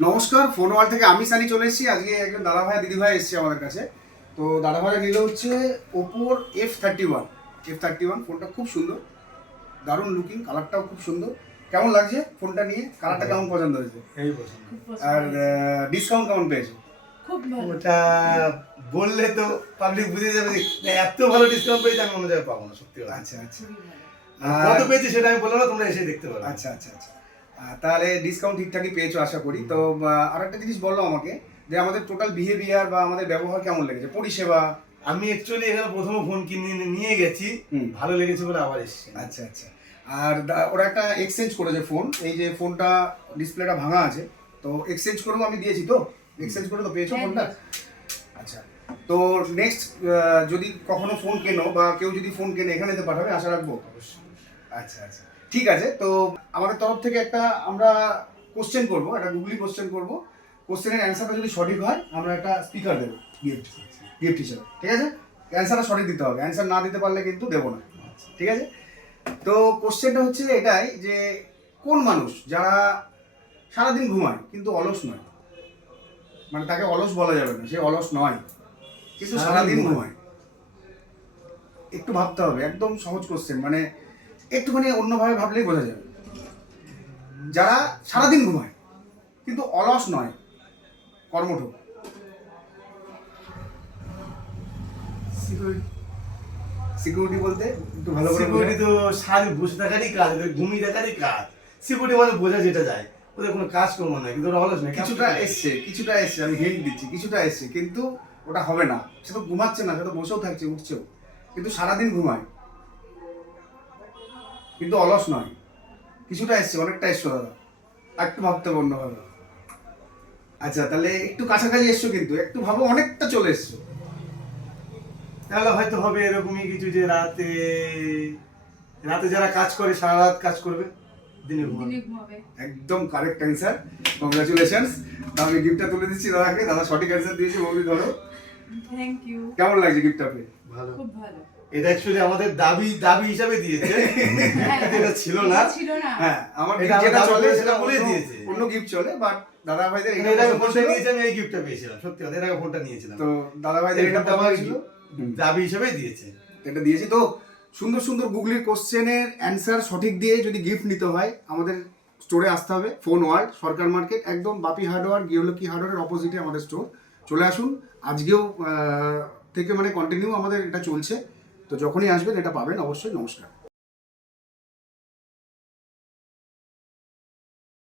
নমস্কার, ফোন ওয়াল থেকে আমি সানি চলে এসেছি। আজকে একজন দাদা ভাই দিদি ভাই এসেছে আমাদের কাছে। তো দাদা ভাই নিল হচ্ছে ওপোর F31 ফোনটা খুব সুন্দর, দারুণ লুকিং, কালারটাও খুব সুন্দর। কেমন লাগছে ফোনটা নিয়ে? কালারটা কেমন পছন্দ হয়েছে? এই পছন্দ। আর ডিসকাউন্ট কেমন পেয়েছো? খুব ভালো। ওটা বললে তো পাবলিক বুঝে যাবে যে এত ভালো ডিসকাউন্ট পেয়েছে আমি অন্য জায়গায় পাবো না, সত্যি কথা। আচ্ছা আচ্ছা, কত পেয়েছি সেটা আমি বললাম না, তোমরা এসে দেখতে পারো। আচ্ছা আচ্ছা আচ্ছা। তাহলে ডিসকাউন্ট ঠিকঠাকই পেয়েছো আশা করি। তো আর একটা জিনিস বললো আমাকে যে আমাদের টোটাল বিহেভিয়ার বা আমাদের ব্যবহার কেমন লেগেছে, পরিষেবা? আমি অ্যাকচুয়ালি এখানে প্রথম ফোন কিনে নিয়ে গেছি, ভালো লেগেছে বলে আবার এসেছি। আচ্ছা আচ্ছা। আর ওরা একটা এক্সচেঞ্জ করেছে ফোন, এই যে ফোনটা ডিসপ্লেটা ভাঙা আছে, তো এক্সচেঞ্জ করেও আমি দিয়েছি। তো এক্সচেঞ্জ করে তো পেয়েছো ফোনটা? আচ্ছা। তো নেক্সট যদি কখনো ফোন কেনো বা কেউ যদি ফোন কেনে এখানে তো পাঠাবে, আশা রাখবো। অবশ্যই। আচ্ছা আচ্ছা, ঠিক আছে। তো আমাদের তরফ থেকে একটা আমরা কোশ্চেন করবো, একটা গুগলি কোশ্চেন করবো। কোশ্চেনের অ্যান্সারটা যদি সঠিক হয় আমরা একটা স্পিকার দেবো গিফট হিসেবে, ঠিক আছে? অ্যান্সারটা সঠিক দিতে হবে, অ্যান্সার না দিতে পারলে কিন্তু দেবো না, ঠিক আছে? তো কোশ্চেনটা হচ্ছে এটাই যে কোন মানুষ যারা সারাদিন ঘুমায় কিন্তু অলস নয়, মানে তাকে অলস বলা যাবে না, সে অলস নয় কিন্তু সারাদিন ঘুমায়। একটু ভাবতে হবে, একদম সহজ কোশ্চেন, মানে একটুখানি অন্যভাবে ভাবলেই বোঝা যাবে। যারা সারাদিন ঘুমায় কিন্তু অলস নয়, কর্মঠ। সিকিউরিটি বলতে একটু ভালো করে সিকিউরিটি তো সারাদিন বসে থাকারই কাজ, ঘুমিয়ে থাকারই কাজ। সিকিউরিটি মানে বোঝা যেটা যায়, ওদের কোনো কাজ করবো না, কিন্তু ওরা অলস না। কিছুটা এসছে, আমি হিন্ট দিচ্ছি, কিছুটা এসছে, কিন্তু ওটা হবে না। সে তো ঘুমাচ্ছে না, সে তো বসেও থাকছে, উঠছেও, কিন্তু সারাদিন ঘুমায় কিন্তু অলস নয়। কিছুটা এসছে, অনেকটা এসছো দাদা, একটু ভাবতে হবে অন্যভাবে। আচ্ছা, তাহলে একটু কাছাকাছি এসছো, কিন্তু একটু ভাবো, অনেকটা চলে এসছো। তাহলে হয়তো হবে এরকমই কিছু যে রাতে রাতে যারা কাজ করে সারা রাত কাজ করবে, দিনে ঘুমাবে। একদম কারেক্ট অ্যান্সার, কংগ্রাচুলেশনস। আমি গিফটটা তুলে দিচ্ছি দাদাকে, দাদা সঠিক অ্যান্সার দিয়েছে। বৌদি ধরো, থ্যাংক ইউ। কেমন লাগছে গিফটটা পেয়ে? ভালো, খুব ভালো। এটা অ্যাকচুয়ালি আমাদের দাবি হিসাবে দিয়েছে, এটা ছিল না। হ্যাঁ, আমার এটা যেটা দাবি চলে করে সেটা বলে অন্য- দিয়েছে। অন্য গিফট চলে, বাট দাদা ভাইদের এর আগে ফোনটা নিয়েছি, আমি এই গিফটটা পেয়েছিলাম, সত্যি কথা, এর আগে ফোনটা নিয়েছিলাম। তো দাদা ভাইদের এটা এটা আমার ছিল, দাবি হিসাবে দিয়েছে। এটা দিয়েছি। তো সুন্দর সুন্দর গুগলির কোশ্চেনের অ্যান্সার সঠিক দিয়ে যদি গিফট নিতে হয় আমাদের স্টোরে আসতে হবে। ফোন ওয়ার্ল্ড, সরকার মার্কেট, একদম বাপি হার্ডওয়্যার, গৃহলক্ষ্মী হার্ডওয়্যারের অপোজিটে আমাদের স্টোর। চলে আসুন, আজকেও থেকে মানে কন্টিনিউ আমাদের এটা চলছে। তো যখনই আসবেন এটা পাবেন অবশ্যই। নমস্কার।